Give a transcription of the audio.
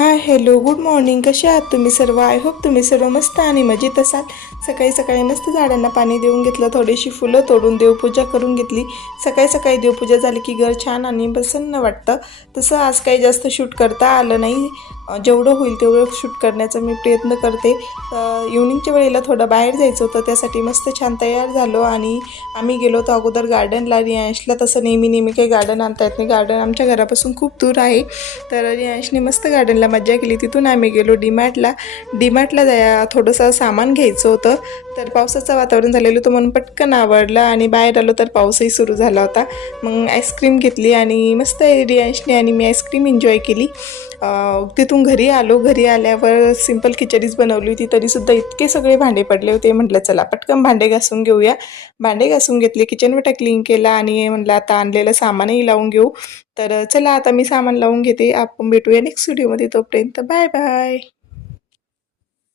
Hi hello good morning. कसे आहात तुम्ही सर्व? आय होप तुम्ही सर्व मस्त आणि मजेत असाल. सकाळी सकाळी मस्त झाडांना पाणी देऊन घेतलं, थोडीशी फुलं तोडून देवपूजा करून घेतली. सकाळी सकाळी देवपूजा झाली की घर छान आणि प्रसन्न वाटतं. तसं आज काही जास्त शूट करता आलं नाही. जेवढं होईल तेवढं शूट करण्याचा मी प्रयत्न करते. इव्हनिंगच्या वेळेला थोडं बाहेर जायचं होतं, त्यासाठी मस्त छान तयार झालो आणि आम्ही गेलो होतो अगोदर गार्डनला. रियांशला तसं नेहमी काही गार्डन आणता येत नाही, गार्डन आमच्या घरापासून खूप दूर आहे. तर रियांशने मस्त गार्डनला मजा केली. तिथून आम्ही गेलो डीमार्टला जाया थोडंसं सामान घ्यायचं होतं. तर पावसाचं वातावरण झालेलं होतं म्हणून पटकन आवडलं आणि बाहेर आलो तर पाऊसही सुरू झाला होता. मग आईस्क्रीम घेतली आणि मस्त रियांशने आणि मी आईस्क्रीम एन्जॉय केली. तिथून घरी आलो. घरी आल्यावर सिंपल खिचडीच बनवली होती, तरीसुद्धा इतके सगळे भांडे पडले होते. म्हटलं चला पटकन भांडे घासून घेऊया. भांडे घासून घेतले, किचन वटा क्लीन केला आणि म्हटलं आता आणलेलं सामानही लावून घेऊ. तर चला आता मी सामान लावून घेते. आपण भेटूया नेक्स्ट व्हिडिओमध्ये. तोपर्यंत बाय बाय.